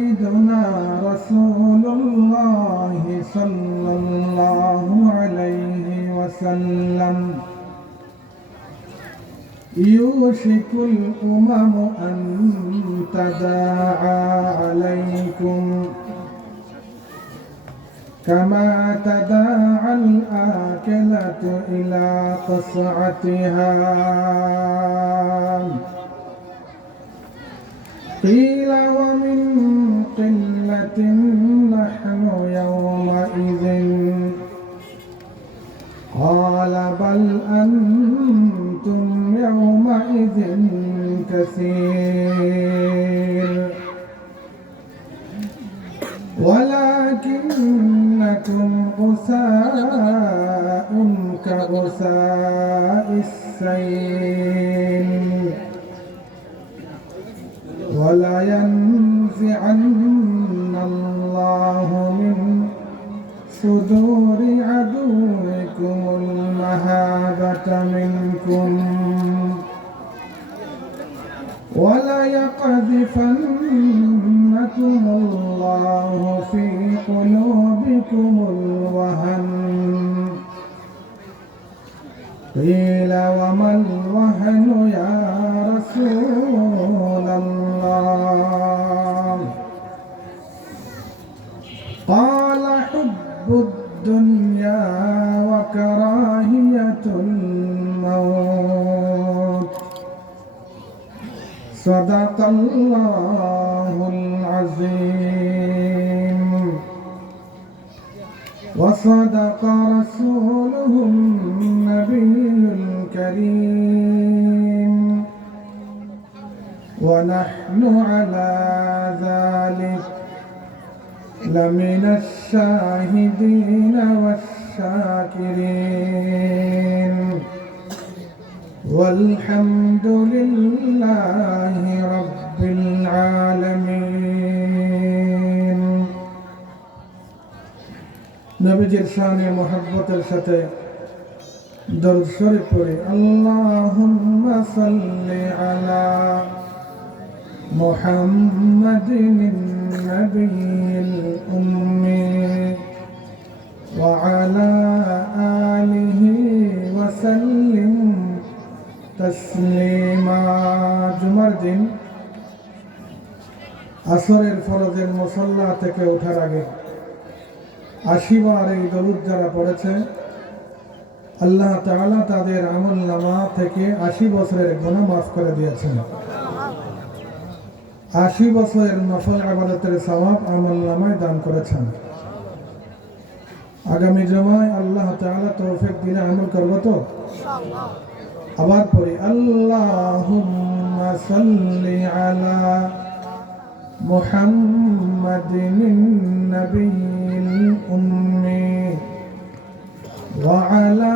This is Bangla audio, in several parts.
سيدنا رسول الله صلى الله عليه وسلم يوشك الأمم أن تداعى عليكم كما تداعى الآكلة إلى قصعتها قيل ومن قلة نحن يومئذ قال بل أنتم يومئذ كثير ولكنكم غثاء كغثاء السيل ولا ينزعن الله من صدور عدوكم المهابة منكم ولا يقذفنكم الله في قلوبكم الوهن قيل وما الوهن يا رسول الله قال حب الدنيا وكراهية الموت صدق الله العظيم وصدق رسوله النبي الكريم ونحن على ذلك لمن الشاهدين والشاكرين والحمد لله رب العالمين নবীজির শানে মুহাব্বতের সাথে দরুদ শরীফ পড়ি আল্লাহুম্মা সাল্লি আলা মুহাম্মাদিন নাবিয়িল উম্মি ওয়া আলা আলিহি ওয়া সাল্লিম তাসলিমা। জুমার দিন আসরের ফরজের মুসাল্লা থেকে ওঠার আগে 80 বার এই দরুদ যারা পড়েছে আল্লাহ তাআলা তাদের আমল নামা থেকে 80 বছরের গুনাহ মাফ করে দিয়েছেন। 80 বছরের নফল ইবাদতের সওয়াব আমল নামায় দান করেছেন। আগামী জুমায় আল্লাহ তাআলা তৌফিক দিলে আমল করব তো ইনশাআল্লাহ। আবার পড়ি আল্লাহুম্মা সাল্লি আলা মুহাম্মাদিন নাবিয়িল উম্মি ওয়া আলা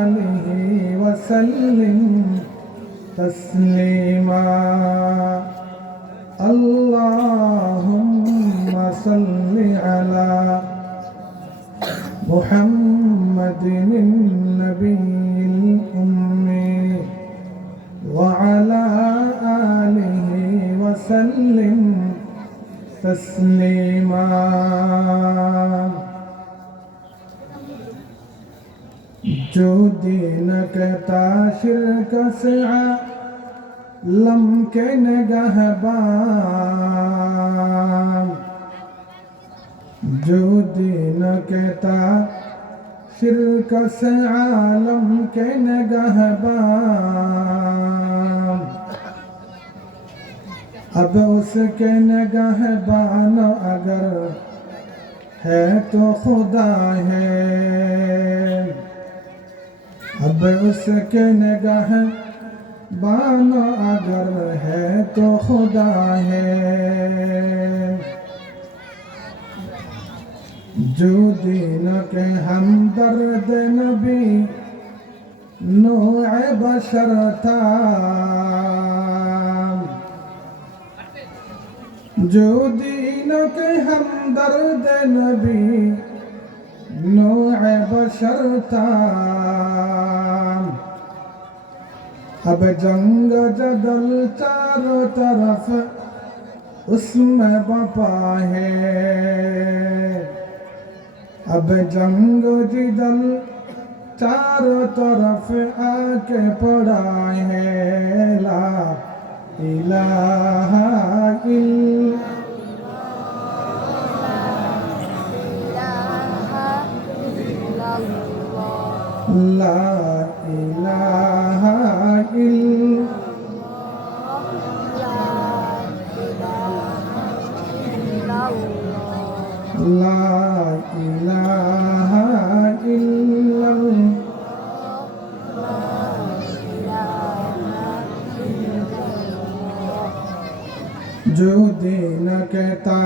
আলিহি ওয়া সাল্লিম তাসলিমা। আল্লাহুম্মা সাল্লি আলা মুহাম্মাদিন নাবিয়িল উম্মি ওয়া আলা আলিহি ওয়া সাল্লিম তাসলিমা। जो दीन कहता शिरक से आलम के नगहबान जो दीन कहता शिरक से आलम के नगहबान अब उसके नगहबान अगर है तो खुदा है अब उसके निगाह बानो अगर है तो खुदा है जो दीन के हमदर्द नबी नूह बशर था जो दीन के हमदर्द नबी नूह बशर था अब जंग जदल चारों तरफ उसमें बपा है। अब जंग जिदल चारों तरफ आके पड़ा है। ला इलाहा ला इलाहा ला इलाहा जो दीन कहता,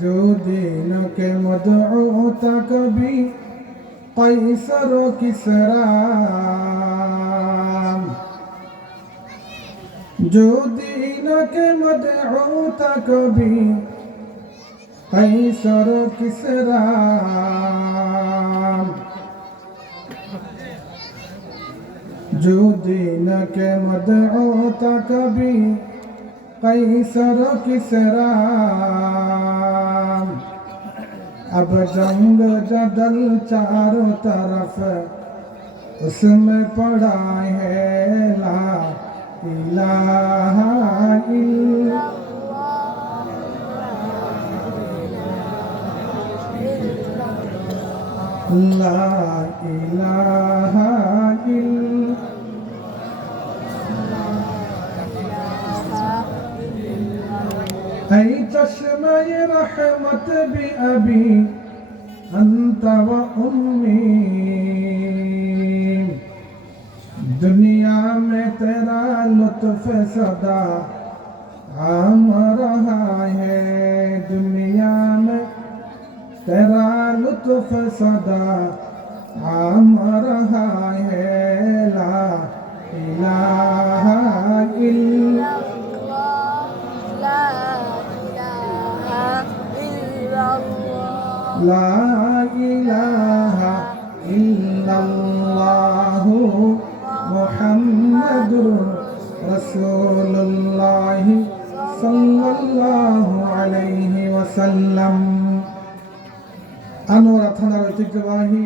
जो दीन के मदऊता कभी कैसर व किसरा। जो दीन के मदऊता कभी कैसर व किसरा। जो दीन के मदऊता कभी कैसर व किसरा। अब जंग जदल चारों तरफ उसमें पड़ा है। ला इलाहा ला इलाहा ऐ चश्मे रहमत भी अभी अंत व उम्मी। दुनिया में तेरा लुत्फ सदा आम रहा है। दुनिया में तेरा लुत्फ सदा आम रहा है। ला इलाहा ला इलाहा इल्लल्लाहु मुहम्मदुर रसूलुल्लाह सल्लल्लाहु अलैहि वसल्लम। আনোয়ারা থানার ঐতিহ্যবাহী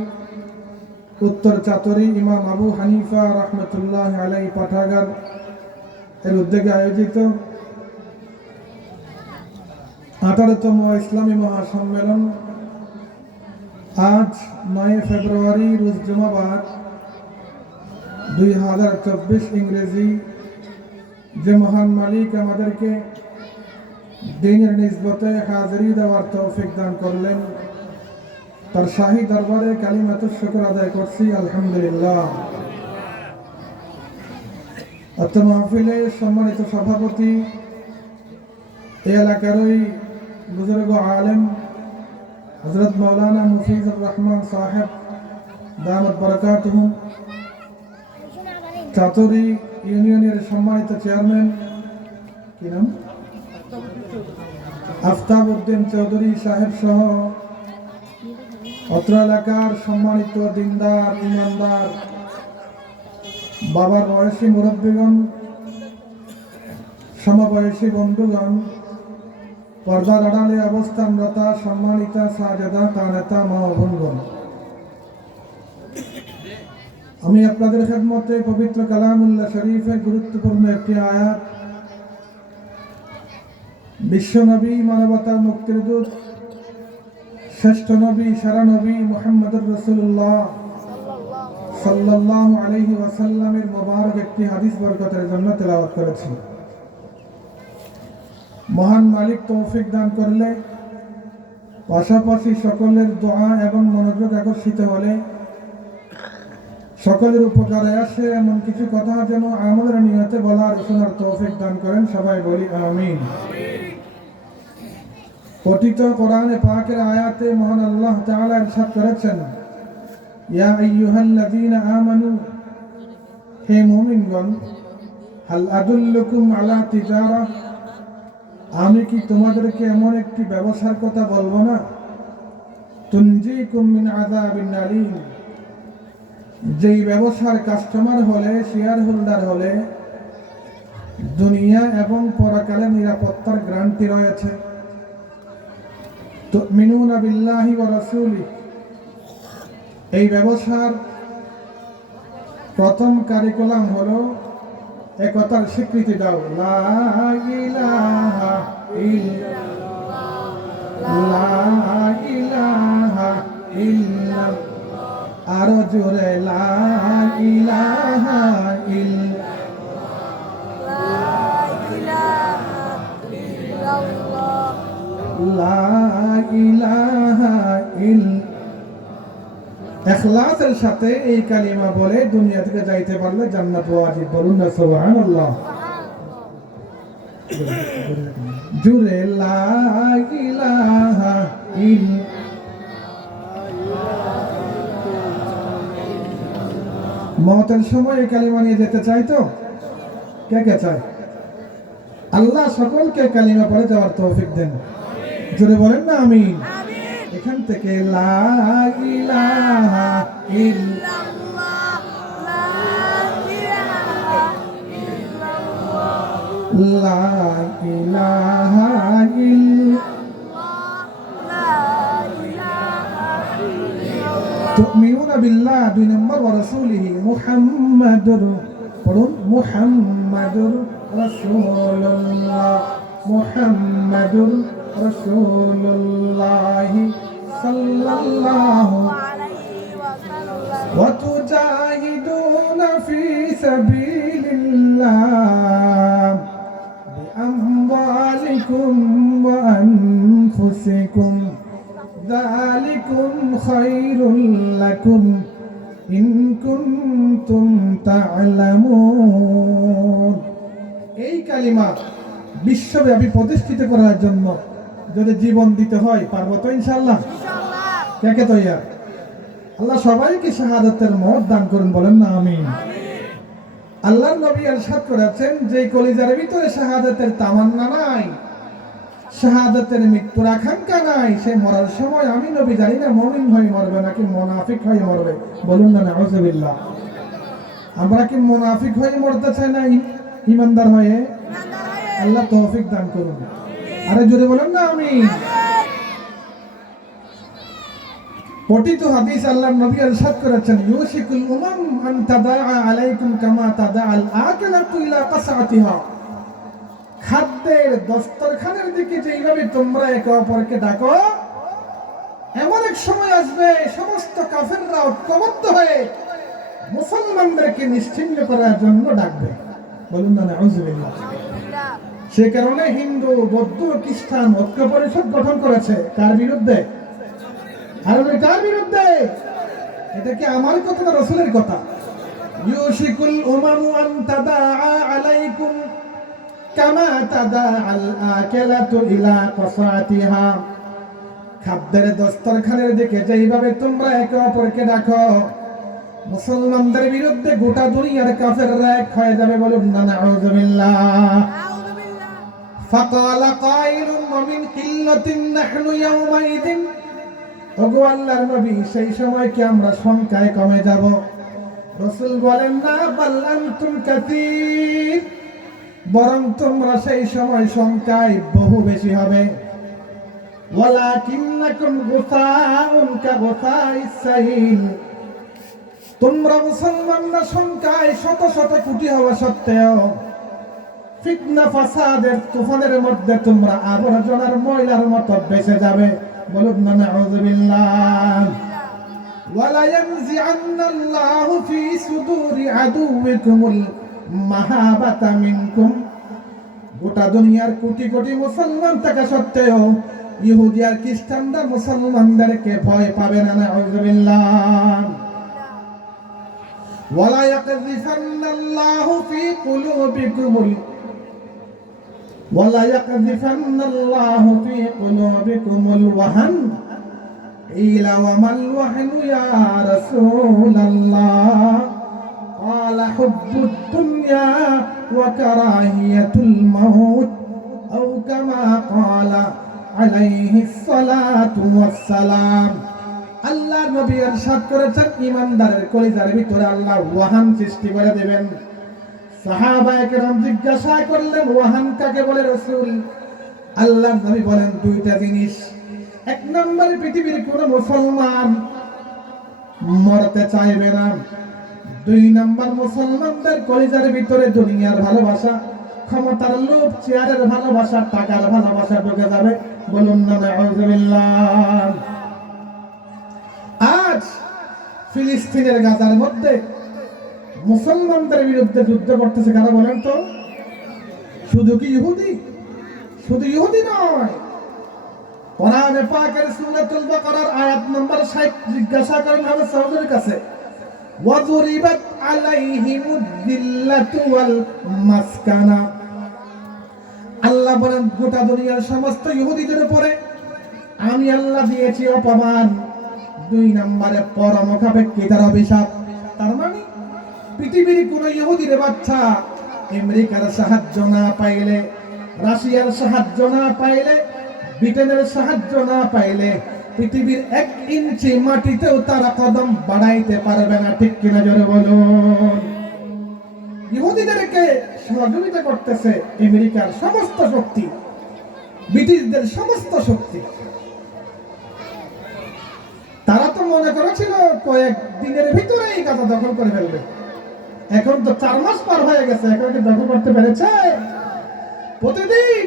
উত্তর চাতরি ইমাম আবু হানিফা রহমতুল্লাহ আলাইহি পাঠাগার এর উদ্যোগে আয়োজিত 18তম ইসলামী মহাসম্মেলন আজ 9 ফেব্রুয়ারি রোজ জুমাবার 2024 ইংরেজি। যে মহান মালিক আমাদেরকে দিনের নিসবতে হাজিরি দেওয়ার তৌফিক দান করলেন, তার শাহী দরবারে কালিমাতুশ শুকর আদায় করছি আলহামদুলিল্লাহ। অত্র মাহফিলের সম্মানিত সভাপতি এই এলাকারই বুজুর্গ আলেম হযরত মাওলানা মুফিজুর রহমান সাহেব দামাত বারাকাতুহু, চাতরি ইউনিয়নের সম্মানিত চেয়ারম্যান কি নাম আফতাব উদ্দিন চৌধুরী সাহেব সহ অত্র এলাকার সম্মানিত দিনদার ইমানদার বাবার বয়সী মুরব্বীগণ, সমবয়সী বন্ধুগণ, পর্দার আড়ালে অবস্থানরতা সম্মানিতা সাজেদা কানেতা মা ও বোনগণ, আমি আপনাদের খেদমতে পবিত্র কালামুল্লাহ শরীফের গুরুত্বপূর্ণ একটি আয়াত, বিশ্ব নবী মানবতার মুক্তির দূত শ্রেষ্ঠ নবী সারা নবী মুহাম্মদুর রাসূলুল্লাহ সাল্লাল্লাহু আলাইহি ওয়াসাল্লামের মোবারক একটি হাদিস বরকতের জন্য তেলাওয়াত করেছি। মহান মালিক তৌফিক দান করলে পাশাপাশি সকলের দোয়া এবং মনোযোগ আকর্ষিত হলে সকলের উপকারে আসে এমন কিছু কথা যেন আমাদের নিয়তে বলার শোনার তৌফিক দান করেন। সবাই বলি আমিন। পঠিত কোরআনে পাকের আয়াতে মহান আল্লাহ তাআলা ইরশাদ করেছেন, ইয়া আইয়ুহাল্লাযীনা আমানু, হে মুমিনগণ, হাল আদুল্লুকুম আলা তিজারা, আমি কি তোমাদেরকে এমন একটি ব্যবসার কথা বলবো না, তুনজিকুম মিন আযাবিন আলীম, যেই ব্যবসার কাস্টমার হলে, শেয়ার হোল্ডার হলে দুনিয়া এবং পরকালে নিরাপত্তার গ্যারান্টি রয়েছে। তুমিনুনা বিল্লাহি ওয়া রাসূলিহি, এই ব্যবসার প্রথম কারিকুলাম হলো একতার স্বীকৃতি দাও, লা ইলাহা ইল্লাল্লাহ, লা ইলাহা ইল্লাল্লাহ, আরো জোরে লা ইলাহা ইল্লাল্লাহ, লা ইলাহা ইল্লাল্লাহ। ইখলাসের সাথে এই কালিমা বলে দুনিয়া থেকে যাইতে পারলে জান্নাত ওয়াজিব। বলুন না সুবহানাল্লাহ। জুরে লা ইলাহা ইল্লাল্লাহ। মওতের সময় এই কালিমা নিয়ে যেতে চাই তো? কে কে চায়? আল্লাহ সকলকে কালিমা পড়ে যাওয়ার তৌফিক দেন। জুরে বলেন না আমিন। এখান থেকে লা ইলাহা ইল্লাল্লাহ, লা ইলাহা ইল্লাল্লাহ, লা ইলাহা ইল্লাল্লাহ। তুমিনুনা বিল্লাহ, 2 নম্বর, ওয়া রাসূলিহি মুহাম্মাদুর, পড়ুন মুহাম্মাদুর রাসূলুল্লাহ, মুহাম্মাদুর রাসূলুল্লাহ সাল্লাল্লাহু আলাইহি ওয়াসাল্লাম। ওয়া তুজাহিদুনা ফি সাবিলিল্লাহ বিআমওয়ালিকুম ওয়া আনফুসিকুম, যালিকুম খায়রুল লাকুম ইন কুনতুম তা'লামুন। এই কালিমা বিশ্বব্যাপী প্রতিষ্ঠিত করার জন্য যদি জীবন দিতে হয়, পারবো তো ইনশাআল্লাহ? কে কে তৈয়ার? আল্লাহ সবাইকে শাহাদাতের মওত দান করুন, বলেন না আমিন। আল্লাহর নবী ইরশাদ করেছেন, যে কলিজার ভিতরে শাহাদাতের তামান্না নাই, শাহাদাতের মৃত্যুর আকাঙ্ক্ষা নাই, সে মরার সময় আমি নবী জানি না মুমিন হয়ে মরবে নাকি মুনাফিক হয়ে মরবে। বলুন না নাউযুবিল্লাহ। আমরা কি মুনাফিক হয়ে মরতে চাই না ঈমানদার হয়ে? আল্লাহ তৌফিক দান করুন। আরে জোরে বলেন না আমিন। পঠিত হাদিস আল্লাহর নবী ইরশাদ করেছেন, ইউশিকুল উমাম আন তাদাআ আলাইকুম কামা তাদাআল আকিলাতু ইলা কাসআতিহা। খাদ্যের দস্তরখানের দিকে যেইভাবে তোমরা একে অপরকে ডাকো, এমন এক সময় আসবে সমস্ত কাফেররা ঐক্যবদ্ধ হয়ে মুসলমানদেরকে নিশ্চিহ্ন করার জন্য ডাকবে। বলুন না নাউযুবিল্লাহ। সে কারণে হিন্দু, বৌদ্ধ, খ্রিস্টান ঐক্য পরিষদ গঠন করেছে। কার বিরুদ্ধে? আর কার বিরুদ্ধে? এটা কি আমার কথা না রাসূলের কথা? ইউশিকুল উমামু আন তাদাআ আলাইকুম কামা তাদাআল আকিলাতু ইলা কাসাতিহা। খাদ্যের দস্তরখানের দিকে যেইভাবে তোমরা একে অপরকে ডাকো, মুসলমানদের বিরুদ্ধে গোটা দুনিয়ার কাফেররা এক হয়ে যাবে। বলুন না নাউযুবিল্লাহ। ফাকালা কাইলুন ওয়া মিন কিল্লাতিন নাহনু ইয়াওমাইদিন। ওগো আল্লাহর নবী, সেই সময় কি আমরা সংখ্যায় কমে যাব? রাসূল বলেন, না, বাল আনতুম কাসীর, বরং তোমরা সেই সময় সংখ্যায় বহু বেশি হবে। ওয়ালাকিন্নাকুম গুসাউন কাগুসাইস সাইল। তোমরা মুসলমানরা সংখ্যায় শত শত কোটি হওয়া সত্ত্বেও ফিতনা ফাসাদের তুফানের মধ্যে তোমরা আবর্জনার ময়লার মতো বেঁচে যাবে। বলুন না নাউযুবিল্লাহ। ওয়ালা ইয়ানজিআন্নাল্লাহু ফি সুদুরি আদুউকুমুল মাহাবাতা মিনকুম। গোটা দুনিয়ার কোটি কোটি মুসলমান থাকা সত্ত্বেও ইহুদি আর খ্রিস্টানরা মুসলমানদেরকে ভয় পাবে না। নাউযুবিল্লাহ। ওয়ালা ইয়াকযিফান্নাল্লাহু ফি কুলুবিকুমুল ولا يقذفن الله في قلوبكم الوهن قيل وما الوهن يا رسول الله قال حب الدنيا وكراهية الموت أو كما قال عليه الصلاة والسلام। আল্লাহ নবী ইরশাদ করেছেন, ঈমানদারের কলিজার ভিতরে আল্লাহ ওয়াহান সৃষ্টি করে দিবেন। সাহাবায়ে কেরাম জিজ্ঞাসা করলেন, ওয়াহান কাকে বলে রাসূল? আল্লাহর নবী বলেন, দুইটা জিনিস। এক নম্বরে পৃথিবীর কোন মুসলমান মরতে চাইবে না। দুই নম্বর, মুসলমানদের কলিজার ভিতরে দুনিয়ার ভালোবাসা, ক্ষমতার লোভ, চেয়ারের ভালোবাসা, টাকার ভালোবাসা ঢুকে যাবে। বলুন না নাউযুবিল্লাহ। আজ ফিলিস্তিনের গাজার মধ্যে মুসলমানদের বিরুদ্ধে যুদ্ধ করতেছে কারা বলেন তো? শুধু কি ইহুদি? শুধু ইহুদি নয়, কোরআনে পাকের সূরাতুল বাকারার আয়াত নম্বর 60 জিজ্ঞাসা করেন হবে সাউদের কাছে, ওয়াযুরিবাত আলাইহিমুদ যিল্লাতু ওয়াল মাসকানা। আল্লাহ বলেন গোটা দুনিয়ার সমস্ত ইহুদিদের উপরে আমি আল্লাহ দিয়েছি অপমান। দুই নম্বরে পরমখাপেক্ষিতার অভিশাপ। তার মানে পৃথিবীর কোন ইহুদির বাচ্চা আমেরিকার সাহায্য না পাইলে, রাশিয়ার সাহায্য না পাইলে, ব্রিটেনের সাহায্য না পাইলে পৃথিবীর 1 ইঞ্চি মাটিতেও তারা কদম বাড়াইতে পারবে না। ঠিক কিনা জোরে বলুন। ইহুদিদেরকে সহযোগিতা করতেছে আমেরিকার সমস্ত শক্তি, ব্রিটিশদের সমস্ত শক্তি। তারা তো মনে করেছিল কয়েক দিনের ভিতরেই গাজা দখল করে ফেলবে। এখন তো 4 মাস পার হয়ে গেছে, এখন কি দখল করতে পেরেছে? প্রতিদিন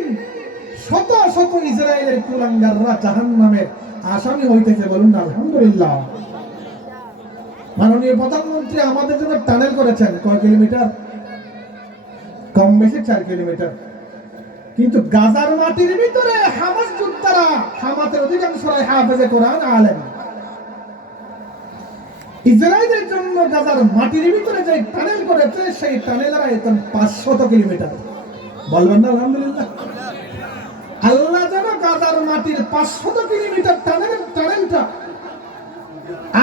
শত শত ইসরায়েলের কুলাঙ্গাররা জাহান্নামের আসামি হইতেছে। বলুন না আলহামদুলিল্লাহ। মাননীয় প্রধানমন্ত্রী আমাদের জন্য টানেল করেছেন কয় কিলোমিটার? কম বেশি 4 কিলোমিটার। কিন্তু গাজার মাটির ভিতরে হামাস যোদ্ধারা, হামাসের অধিকাংশরাই হাফেজে কোরআন, আলেম। ইসরায়েলের জন্য গাজার মাটির ভিতরে যে টানেল করেছে সেই টানেলের আয়তন 500 কিলোমিটার। বলবেন না আলহামদুলিল্লাহ। আল্লাহ যেন গাজার মাটির 500 কিলোমিটার টানেলটা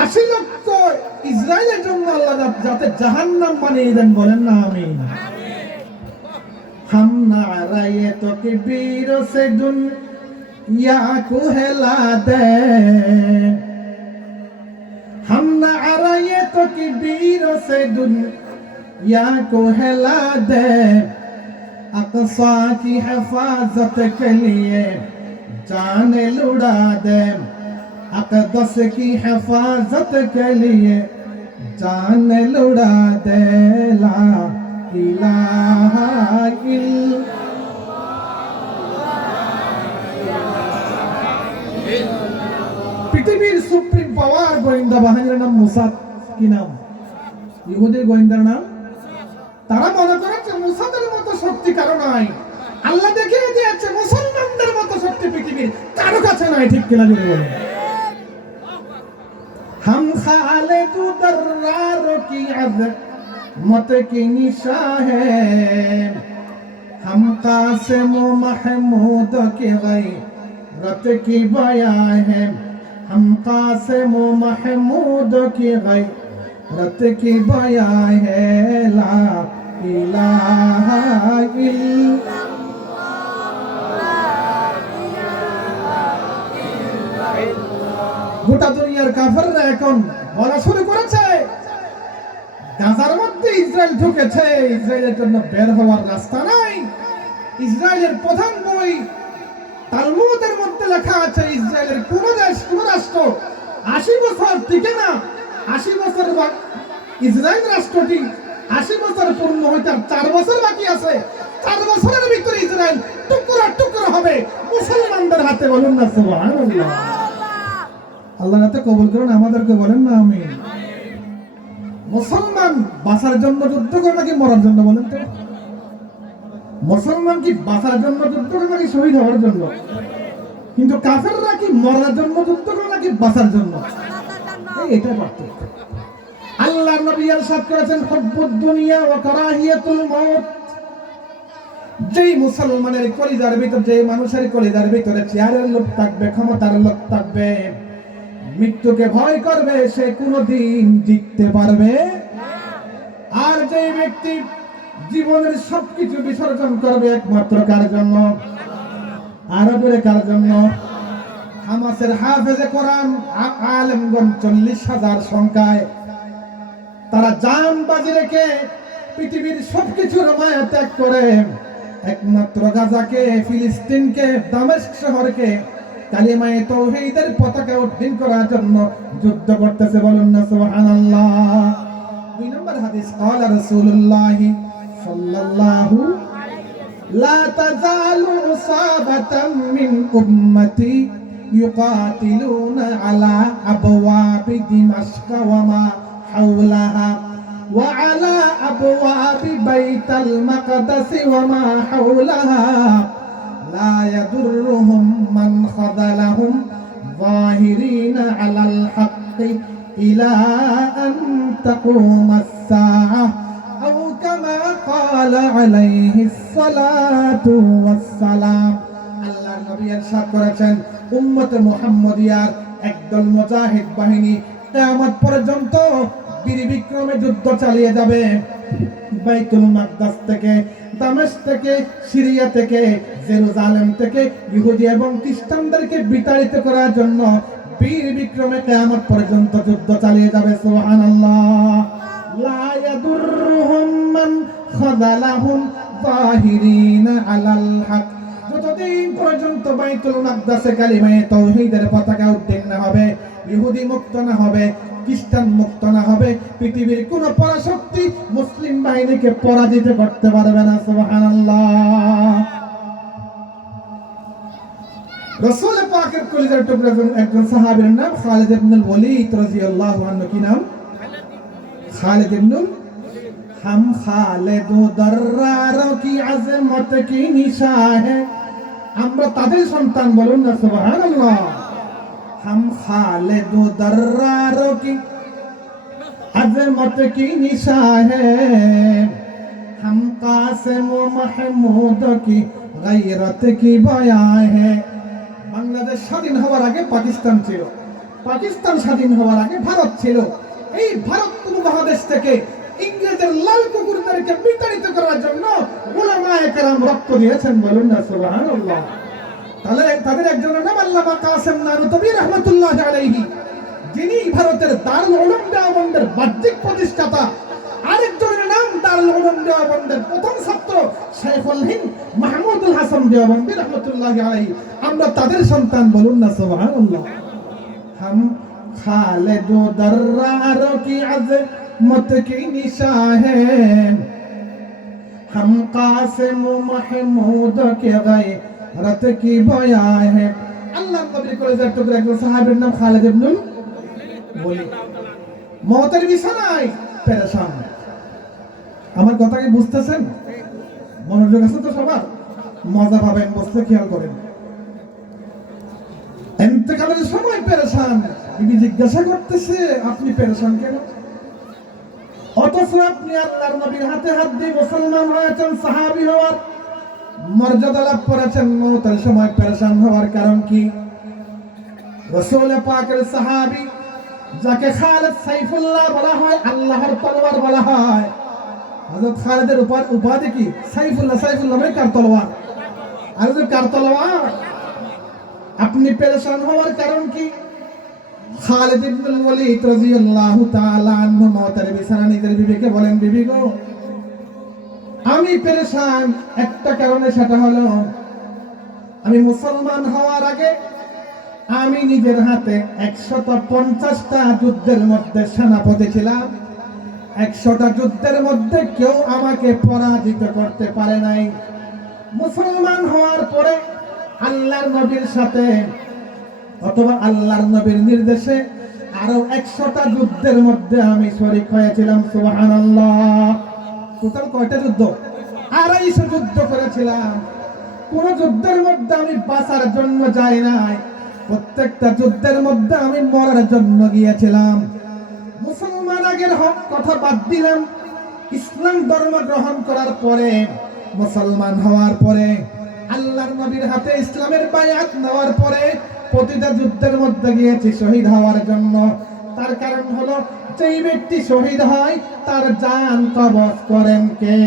80 লক্ষ ইসরায়েলের জন্য আল্লাহ যাতে জাহান্নাম বানিয়ে দেন। বলেন না আমিন। हम नाराए तो कबीरों से दुनिया को हिला दे, हम नाराए तो कबीरों से दुनिया को हिला दे, अक़सा की हिफाजत के लिए जान लुड़ा दे, अक़दस की हिफाजत के लिए जान लुड़ा दे, ला ইলাহা পৃথিবীর সুপ্রিম পাওয়ার গোয়েন্দা বাহিনীর নাম মোসাদ। কি নাম? ইহুদির গোয়েন্দার নাম। তারা মনে করেছে মোসাদের মতো শক্তি কারো নাই। আল্লাহ দেখিয়ে দিয়েছে মুসলমানদের মতো শক্তি পৃথিবীর কারো কাছে নাই। ঠিক কিনা যদি বলেন। হাম খালেদু দররারো কি আযব मत की निशा है, हम कासिम महमूद के गैरत की बया है, हम कासिम महमूद की गैरत की बया है, ला इलाहा इल्लाल्लाह। গোটা দুনিয়ার কাফেররা এখন বলা শুরু করেছে গাজার মধ্যে ইসরায়েল ঢুকেছে, ইসরায়েলের জন্য বের হওয়ার রাস্তা নাই। ইসরায়েলের প্রধান বই তালমুদের মধ্যে লেখা আছে ইসরায়েলের কোন দেশ, কোন রাষ্ট্র 80 বছর টিকে না। 80 বছর ইসরায়েল রাষ্ট্রটি 80 বছর পূর্ণ হইতে আর 4 বছর বাকি আছে। 4 বছরের ভিতরে ইসরায়েল টুকরা টুকরা হবে মুসলমানদের হাতে। বলুন না সুবহানাল্লাহ। আল্লাহ রাতে কবুল করুন, আমাদেরকে বলেন না আমিন। মুসলমান বাঁচার জন্য যুদ্ধ করে নাকি মরার জন্য? বলেন তো। মুসলমান কি বাঁচার জন্য যুদ্ধ করে নাকি শহীদ হওয়ার জন্য? কিন্তু কাফেররা কি মরার জন্য যুদ্ধ করে নাকি বাঁচার জন্য? এটা পার্থক্য। আল্লাহর নবী ইরশাদ করেছেন, হুব্বুদ দুনিয়া ওয়া কারাহিয়াতুল মাউত। যেই মুসলমানের কলিজার ভিতরে, যে মানুষের কলিজার ভিতরে চেয়ারের লোভ থাকবে, ক্ষমতার লোভ থাকবে, মৃত্যুকে ভয় করবে, সে কোনদিন জিততে পারবে। আর যে ব্যক্তি জীবনের সবকিছু বিসর্জন করবে একমাত্র কার জন্য? আরো করে কার জন্য? হামাসের হাফেজে কোরআন আলেমগণ 40,000 সংখ্যায় তারা জান বাজি রেখে পৃথিবীর সবকিছুর মায়া ত্যাগ করে একমাত্র গাজাকে, ফিলিস্তিনকে, দামেস্ক শহরকে কালিমায়ে তাওহীদের পতাকা উড্ডীন করার জন্য যুদ্ধ করতেছে। বলুন না সুবহানাল্লাহ। 2 নম্বর হাদিস, قال رسول الله صلى الله لا تزال عصابة من أمتي يقاتلون على أبواب دمشق وما حولها وعلى أبواب بيت المقدس وما حولها لا يضرهم من خذلهم ظاهرين على الحق إلى أن تقوم الساعة أو كما قال عليه الصلاة والسلام। আল্লাহ নবী ইরশাদ করেছেন, উম্মতে মুহাম্মদিয়ার একদল মুজাহিদ বাহিনী কিয়ামত পর্যন্ত বীর বিক্রমে যুদ্ধ চালিয়ে যাবে। বাইতুল মাকদাস থেকে, দামেস্ক থেকে, সিরিয়া থেকে, জেরুজালেম থেকে ইহুদি এবং খ্রিস্টানদেরকে বিতাড়িত করার জন্য বীর বিক্রমে কিয়ামত পর্যন্ত যুদ্ধ চালিয়ে যাবে। সুবহানাল্লাহ। লা ইয়াদুররুহুম মান খাযালাহুম যাহিরিনা আলাল হক। যতদিন পর্যন্ত বাইতুল মাকদাসে কালিমায়ে তাওহীদের পতাকা উড্ডীন না হবে, ইহুদি মুক্ত না হবে, খ্রিস্টান মুক্ত না হবে, পৃথিবীর কোন পরাশক্তি মুসলিম বাহিনীকে পরাজিত করতে পারবে না। সুবহানাল্লাহ। রাসূল পাকের কলিজার টুকরা একজন সাহাবীর নাম খালিদ ইবনুল ওয়ালিদ রাদিয়াল্লাহু আনহু। কি নাম? খালিদ ইবনুল। हम খালিদ দররার কি আজমত কি নিশা है। আমরা তাদের সন্তান। বলুন না সুবহানাল্লাহ। हम खालिद दर्रार की अजमत की निशा है, हम कासिम महमूद की गैरत की बयां है। বাংলাদেশ স্বাধীন হওয়ার আগে পাকিস্তান ছিল, পাকিস্তান স্বাধীন হওয়ার আগে ভারত ছিল। এই ভারত উপমহাদেশ থেকে ইংরেজের লাল কুকুরদেরকে বিতাড়িত করার জন্য উলামায়ে কেরাম রক্ত দিয়েছেন। বলুন না সুবহানাল্লাহ। তাদের একজনের নাম আল্লামা কাসেম নানুতুবি রাহমাতুল্লাহ আলাইহি, যিনি ভারতের দারুল উলুম দেওবন্দের বাহ্যিক প্রতিষ্ঠাতা। আরেকজনের নাম দারুল উলুম দেওবন্দের প্রথম ছাত্র শাইখুল হিন্দ মাহমুদুল হাসান দেওবন্দি রাহমাতুল্লাহ আলাইহি। আমরা তাদের সন্তান। বলুন না সুবহানাল্লাহ। हम खालिद दर्रार की अज़मत की निशा है, हम कासिम महमूद के गैरत की बयां है। আল্লাহ নবীর কলিজার টুকরা একজন সাহাবীর নাম খালিদ ইবনুল ওয়ালিদ। মওতের বিছানায় পেরেশান। আমার কথা কি বুঝতেছেন? মনোযোগ আছে তো সবার? মজা পাবেন, বুঝতে খেয়াল করেন। ইন্তেকালের সময় পেরেশান। বিবি জিজ্ঞাসা করতেছে, আপনি পেরেশান কেন? অথচ আপনি আল্লাহর নবীর হাতে হাত দিয়ে মুসলমান হয়েছেন, সাহাবী হওয়ার মর্যাদা লাভ করেছেন। মওতের সময় পেরেশান হওয়ার কারণ কি? রাসূল পাকের সাহাবী যাকে খালিদ সাইফুল্লাহ বলা হয়, আল্লাহর তলোয়ার বলা হয়। হযরত খালিদের উপাধি কি? সাইফুল্লাহ। সাইফুল্লাহ মানে কার তলোয়ার? আর যে কার তলোয়ার। আপনি পেরেশান হওয়ার কারণ কি? খালিদ ইবনুল ওয়ালিদ রাদিয়াল্লাহু তাআলা আনহু মওতের বিছানা নিজের বিবিকে বলেন, বিবি গো, আমি পেরেশান একটা কারণে, সেটা হলো আমি মুসলমান হওয়ার আগে আমি নিজের হাতে 150টা যুদ্ধের মধ্যে সেনাপতি ছিলাম। 100টা যুদ্ধের মধ্যে কেউ আমাকে পরাজিত করতে পারে নাই। মুসলমান হওয়ার পরে আল্লাহর নবীর সাথে অথবা আল্লাহর নবীর নির্দেশে আরো 100টা যুদ্ধের মধ্যে আমি শরীক হয়েছিলাম। সুবহানাল্লাহ। টোটাল কয়টা যুদ্ধ? 250 যুদ্ধ করেছিলাম। কোন যুদ্ধের মধ্যে আমি বাঁচার জন্য যাই নাই, প্রত্যেকটা যুদ্ধের মধ্যে আমি মরার জন্য গিয়েছিলাম। মুসলমান আগের হক কথা বাদ দিলাম, ইসলাম ধর্ম গ্রহণ করার পরে, মুসলমান হওয়ার পরে, আল্লাহর নবীর হাতে ইসলামের বায়াত নেওয়ার পরে প্রতিটা যুদ্ধের মধ্যে গিয়েছি শহীদ হওয়ার জন্য। তার কারণ হলো, যেই ব্যক্তি শহীদ হয় তার জান কবজ করেন কে?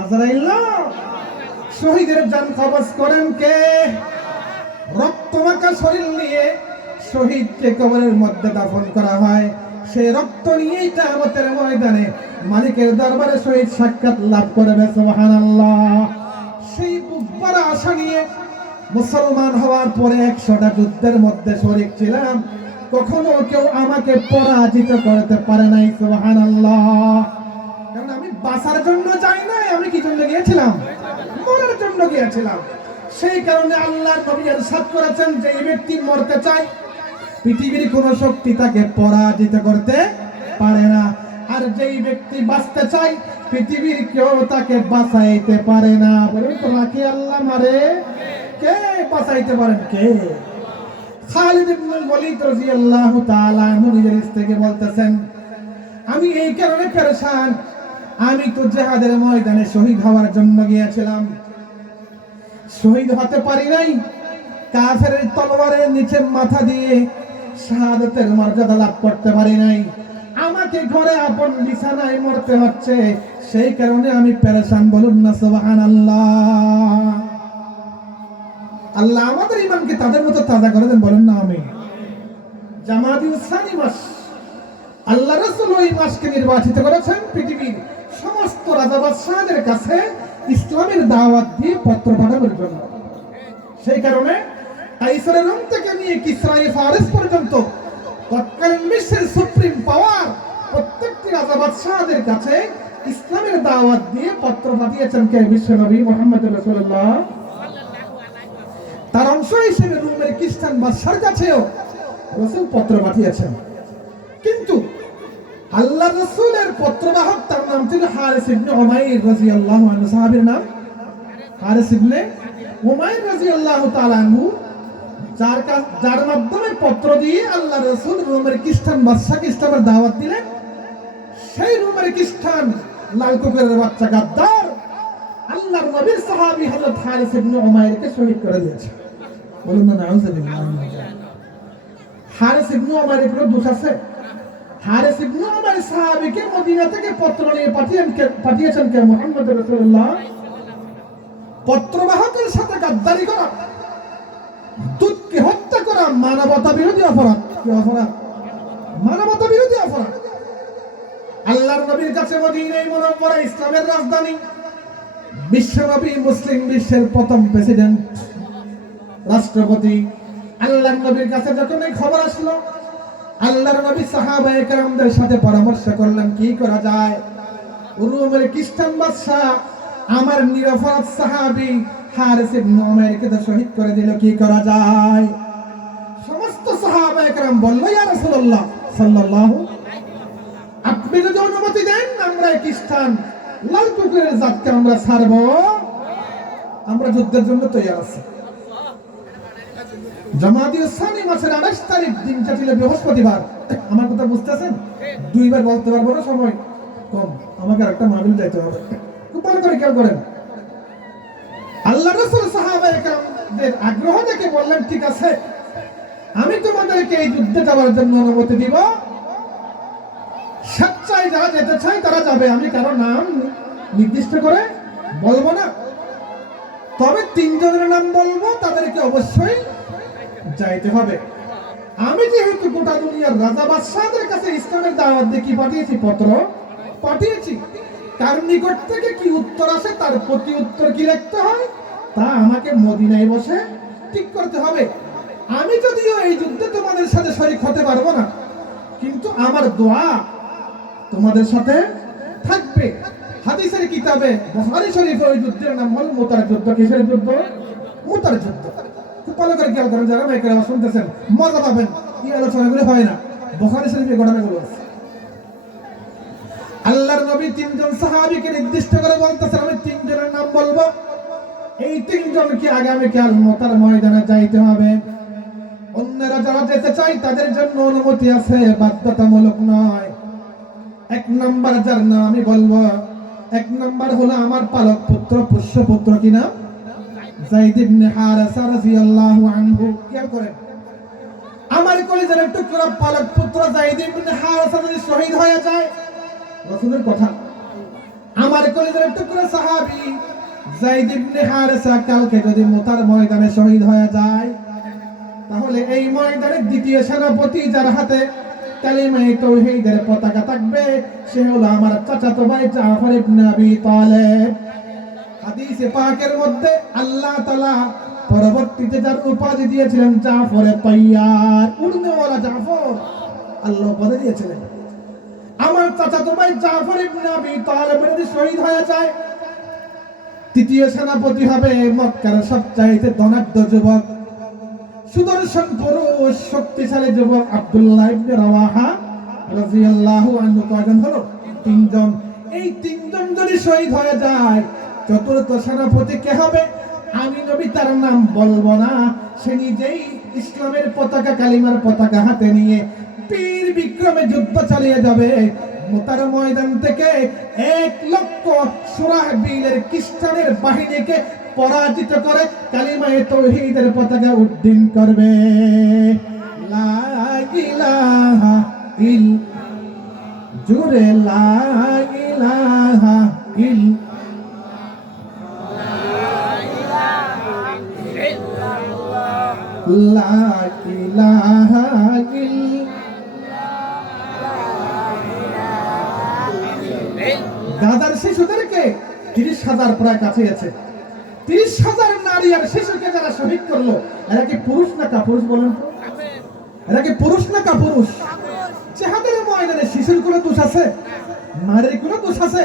আজরাইল। শহীদের জান কবজ করেন কে? রক্তমাখা শরীর নিয়ে শহীদকে কবরের মধ্যে দাফন করা হয়। সে রক্ত নিয়েই কিয়ামতের ময়দানে মালিকের দরবারে শহীদ সাক্ষাৎ লাভ করবে। সুবহানাল্লাহ। সেই বুকভরা আশা নিয়ে মুসলমান হওয়ার পরে 100টা যুদ্ধের মধ্যে শরীক ছিলাম, কখনো কেউ আমাকে পরাজিত করতে পারে নাই। সুবহানাল্লাহ। কারণ আমি বাঁচার জন্য যাই নাই, আমি কি জন্য গিয়েছিলাম? মরার জন্য গিয়েছিলাম। সেই কারণে আল্লাহর নবী ইরশাদ করেছেন, যে ব্যক্তি মরতে চায় পৃথিবীর কোন শক্তি তাকে পরাজিত করতে পারে না, আর যেই ব্যক্তি বাঁচতে চায় পৃথিবীর কেউ তাকে বাঁচাইতে পারে না। বলুন তো, নাকি আল্লাহ মারে? কে বাঁচাইতে পারেন? কে? খালিদ ইবনুল ওয়ালিদ রাদিয়াল্লাহু তাআলা আনহু নিজের স্ত্রীকে বলতেছেন, আমি এই কারণে পেরেশান, আমি তো জিহাদের ময়দানে শহীদ হওয়ার জন্য গিয়েছিলাম, শহীদ হতে পারি নাই, কাফেরের তলোয়ারের নিচে মাথা দিয়ে শাহাদাতের মর্যাদা লাভ করতে পারি নাই, আমাকে ঘরে আপন বিছানায় মরতে হচ্ছে, সেই কারণে আমি পেরেশান। বলুন না সুবহানাল্লাহ। আল্লাহ আমাদের ঈমানকে তাদের মতো তাজা করে দেন। বলুন না আমিন। জামাদিউস সানি মাস, আল্লাহ রাসূল ওই মাসকে নির্বাচিত করেছেন পৃথিবীর সমস্ত রাজা বাদশাহদের কাছে ইসলামের দাওয়াত দিয়ে পত্র পাঠানোর জন্য। সেই কারণে কাইসারের রোম থেকে নিয়ে কিসরায়ে ফারিস পর্যন্ত তৎকালীন বিশ্বের সুপ্রিম পাওয়ার প্রত্যেকটি রাজা বাদশাহদের কাছে ইসলামের দাওয়াত দিয়ে পত্র পাঠিয়েছেন কে? বিশ্বনবী মুহাম্মদ রাসূলুল্লাহ। তার অংশ হিসেবে রোমের খ্রিস্টান বাদশার কাছেও রাসূল পত্র পাঠিয়েছেন। কিন্তু আল্লাহ রাসূলের পত্রবাহক, তার নাম ছিল হারিস ইবনে উমাইর রাদিয়াল্লাহু আনহু। সাহাবীর নাম হারিস ইবনে উমাইর রাদিয়াল্লাহু তাআলা আনহু, যার মাধ্যমে পত্র দিয়ে আল্লাহ রাসূল রোমের খ্রিস্টান বাদশাকে ইসলামের দাওয়াত দিলেন। সেই রোমের খ্রিস্টান লাল কুকুরের বাচ্চা গাদ্দার আল্লাহর নবীর সাহাবী হযরত হারিস ইবনে উমাইরকে শহীদ করে দিয়েছে। বলুন না নাউযুবিল্লাহ। হারিস ইবনে উমাইরের কোনো দোষ আছে? হারিস ইবনে উমাইর সাহাবীকে মদিনা থেকে পত্র নিয়ে পাঠিয়েছেন কে? মুহাম্মদ রাসূলুল্লাহ। পত্রবাহকের সাথে গাদ্দারি করা, দুধকে হত্যা করা মানবতা বিরোধী অপরাধ। কি অপরাধ? মানবতা বিরোধী অপরাধ। আল্লাহর নবীর কাছে মদিনায়ে মুনাওয়ারা ইসলামের রাজধানী, বিশ্বনবী মুসলিম বিশ্বের প্রথম প্রেসিডেন্ট, রাষ্ট্রপতি। আল্লাহর নবীর কাছে যখন এই খবর আসলো, আল্লাহর নবী সাহাবায়ে কেরামদের সাথে পরামর্শ করলেন কি করা যায়। রোমের খ্রিস্টান বাদশা আমার নিরপরাধ সাহাবী হারিস ইবনে উমাইরকে তো শহীদ করে দিল, কি করা যায়? সমস্ত সাহাবায়ে কেরাম বলল, ইয়া রাসূলুল্লাহ সাল্লাল্লাহু, আপনি যদি অনুমতি দেন আমরা খ্রিস্টান লাল কুকুরের জাতকে আমরা ছাড়ব, আমরা যুদ্ধের জন্য তৈরি আছি। জামাদিউস সানি মাসের 28 তারিখ, দিনটা ছিল বৃহস্পতিবার। আমার কথা বুঝতেছেন? দুইবার বলতে পারবো না, সময় কম, আমাকে একটা মাহফিল যাইতে হবে। খুব ভালো করে খেয়াল করেন। আল্লাহ রাসূল সাহাবায়ে কেরামদের আগ্রহ দেখে বললেন, ঠিক আছে, আমি তোমাদেরকে এই যুদ্ধে যাওয়ার জন্য অনুমতি দিব, স্বেচ্ছায় যারা যেতে চায় তারা যাবে, আমি কারো নাম নির্দিষ্ট করে বলবো না, তবে 3 জনের নাম বলবো, তাদেরকে অবশ্যই যাইতে হবে। আমি যেহেতু গোটা দুনিয়ার রাজা বাদশাহদের কাছে ইসলামের দাওয়াত দিয়ে কি পাঠিয়েছি? পত্র পাঠিয়েছি। কার নিকট থেকে কি উত্তর আসে, তার প্রতি উত্তর কি লিখতে হয়, তা আমাকে মদিনায় বসে ঠিক করতে হবে। আমি যদিও এই যুদ্ধে তোমাদের সাথে শরীক হতে পারবো না, কিন্তু আমার দোয়া তোমাদের সাথে থাকবে। হাদিসের কিতাবে বুখারী শরীফে ওই যুদ্ধের নাম হল মুতার যুদ্ধ। কিসের যুদ্ধ? মুতার যুদ্ধ। খুব ভালো করে খেয়াল করেন, যারা মাইকের আওয়াজ শুনতেছেন মজা পাবেন। এই আলোচনাগুলো হয় না, বুখারী শরীফে ঘটনাগুলো আছে। আল্লাহর নবী 3 জন সাহাবীকে নির্দিষ্ট করে বলতেছেন, আমি 3 জনের নাম বলবো, এই 3 জনকে আগামীকাল মুতার ময়দানে যাইতে হবে। অন্যরা যারা যেতে চায় তাদের জন্য অনুমতি আছে, বাধ্যতামূলক নয়। 1 নাম্বার যার নাম আমি বলবো, 1 নাম্বার হলো আমার পালক পুত্র, পুষ্য পুত্র, কি নাম? যায়েদ ইবনে হারিসা রাদিয়াল্লাহু আনহু। খেয়াল করেন, আমার কলিজার টুকরা পালক পুত্র যায়েদ ইবনে হারিসা যদি শহীদ হয়ে যায়, রাসূলের কথা, আমার কলিজার টুকরা সাহাবী যায়েদ ইবনে হারিসা কালকে যদি মুতার ময়দানে শহীদ হয়ে যায়, তাহলে এই ময়দানের দ্বিতীয় সেনাপতি যার হাতে কালিমায়ে তাওহীদের পতাকা থাকবে, সে হলো আমার চাচাতো ভাই জাফর ইবনে আবী তালেব। হাদিসে পাকের মধ্যে আল্লাহ তাআলা পরবর্তীতে যার উপাধি দিয়েছিলেন জাফরে তাইয়ার, উড়নেওয়ালা জাফর, আল্লাহ বলে দিয়েছিলেন আমার চাচাতো ভাই জাফর ইবনে আবী তালেব যদি শহীদ হয়ে যায়, তৃতীয় সেনাপতি হবে মক্কার সবচাইতে ধনাঢ্য যুবক, সুদর্শন পুরুষ, শক্তিশালী যুবক আব্দুল্লাহ ইবনে রাওয়াহা রাদিয়াল্লাহু আনহু। কয়জন হলো? তিনজন। এই তিনজন যদি শহীদ হয়ে যায়, চতুর্থ সেনাপতি কে হবে? আমি নবী তার নাম বলবো না, সে নিজেই ইসলামের পতাকা, কালিমার পতাকা হাতে নিয়ে বীর বিক্রমে যুদ্ধ চালিয়ে যাবে। মুতার ময়দান থেকে 1,00,000 সুরাহবিলের খ্রিস্টানের বাহিনীকে পরাজিত করে কালিমায়ে তাওহীদের পতাকা উড্ডীন করবে। লা ইলাহা ইল জুরে লা ইলাহা ইল লা ইলাহা ইল গাজার শিশুদেরকে 30,000 প্রায় কাছে আছে, 30,000 নারী আর শিশুকে যারা শহীদ করলো, এরা কি পুরুষ না কাপুরুষ বলেন তো? এরা কি পুরুষ না কাপুরুষ? জিহাদের ময়দানে শিশুর কোনো দোষ আছে? নারীর কোনো দোষ আছে?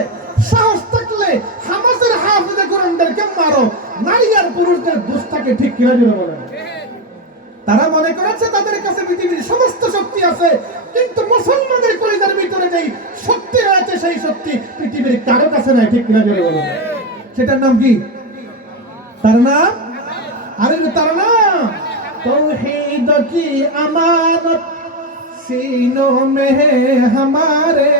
সাহস থাকলে হামাসের হাফেজে কোরআনদেরকে মারো, নারী আর পুরুষদের দোষ থাকে, ঠিক কিনা জোরে বলেন? তারা মনে করেছে তাদের কাছে পৃথিবীর সমস্ত শক্তি আছে, কিন্তু মুসলমানদের কলিজার ভিতরে যেই শক্তি রয়েছে সেই শক্তি পৃথিবীর কারো কাছে নাই, ঠিক কিনা জোরে বলেন? সেটার নাম কি? তার নাম, আরে তার নাম तौहीद की अमानत सीनों में है हमारे,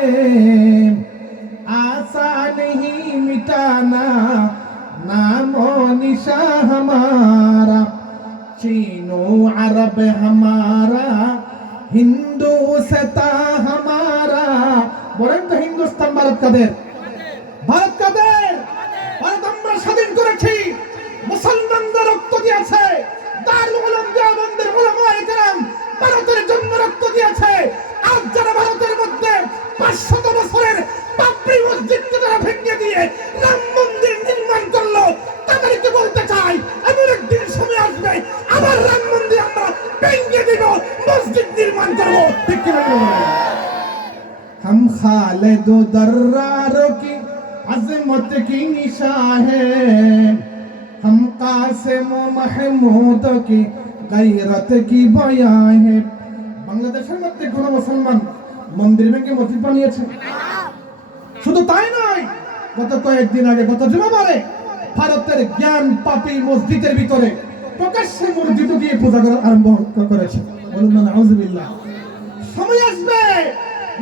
आसान नहीं मिटाना नामो निशा हमारा, चीनो अरब हमारा हिंदू सता हमारा। বলেন তো হিন্দুস্তান ভারত কাদের? ভারত কাদের? ভারত আমরা স্বাধীন করেছি, মুসলমানদের রক্ত দিয়েছে, দারুল উলুম দেওবন্দের উলামায়ে কেরাম ভারতের জন্য রক্ত দিয়েছে। আজ যারা ভারতের মধ্যে 500 বছরের বাবরি মসজিদকে যারা ভেঙে দিয়ে রাম মন্দির নির্মাণ করলো, তাদেরকে বলতে চাই এমন একদিন সময় আসবে আবার রাম মন্দির আমরা ভেঙে দিব, মসজিদ নির্মাণ করব, ঠিক কি না? हम खालिद दर्रारों की अज़मत की निशान है, हम कासिम महमूद की गैरत की बयान है। বাংলাদেশের মধ্যে কোন মুসলমান মন্দির ভেঙে মসজিদ বানিয়েছে? শুধু তাই নয়, গত কয়েকদিন আগে, গত জুমাবারে ভারতের জ্ঞান পাপী মসজিদের ভিতরে প্রকাশ্যে মসজিদ গিয়ে পূজা করা আরম্ভ করেছে। বলুন না নাউজুবিল্লাহ। সময় আসবে